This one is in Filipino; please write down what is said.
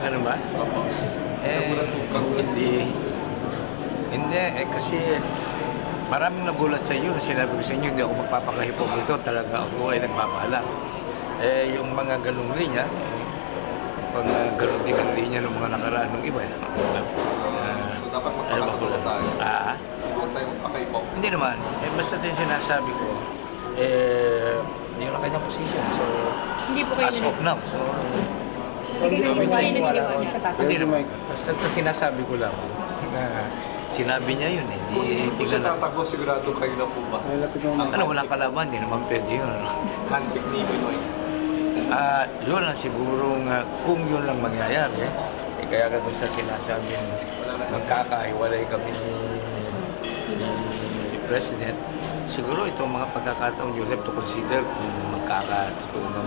ganun ba? Opo. Kung hindi, kasi maraming nagulat sa inyo. Sinabi ko sa inyo, hindi ako magpapakahipokrito. Talaga ako ay nagpapahala. Yung mga ganung linya, pag ganun din ang linya ng mga nakaraan ng iba. So dapat Ano ba magpakatulog tayo. Ah? Huwag tayo magpakaipo. Hindi naman. Basta din sinasabi ko, yun ang kanyang position. So, Hindi po kayo as of now. So, Hindi so, naniniwala sa tatay. hindi naman. Basta sinasabi ko lang na sinabi niya yun. Kung po siya Tingnan na. tatakbo, sigurado kayo na po ba? Ano, walang kalaban. Hindi naman pwede yun. Ano? Handpick ni Pinoy. Yun lang sigurong kung yun lang mangyayari. Kaya ganun sa sinasabi magkakahiwalay kami ni President. Siguro itong mga pagkakataon you have to consider kung totoo na